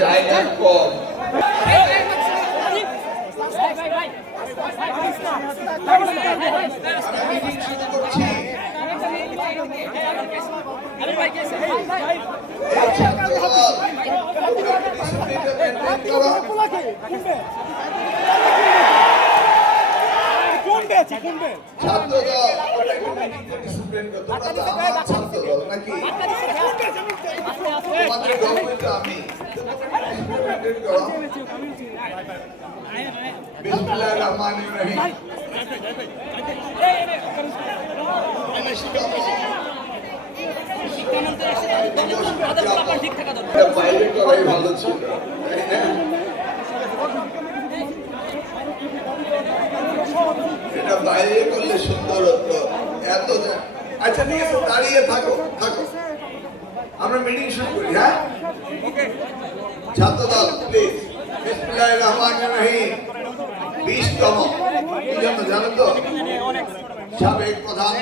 জায়গা কম। বাইরে করাই ভালো ছিল, এটা বাইরে করলে সুন্দর হতো। এত আচ্ছা ঠিক আছে, দাঁড়িয়ে থাকো থাকো, আমরা মিটিং শুরু করি। হ্যাঁ, ছাত্রদল প্লিজ। বিসমিল্লাহির রহমানির রহিম। 20তম কি জন্য জানেন তো? সাবেক প্রধান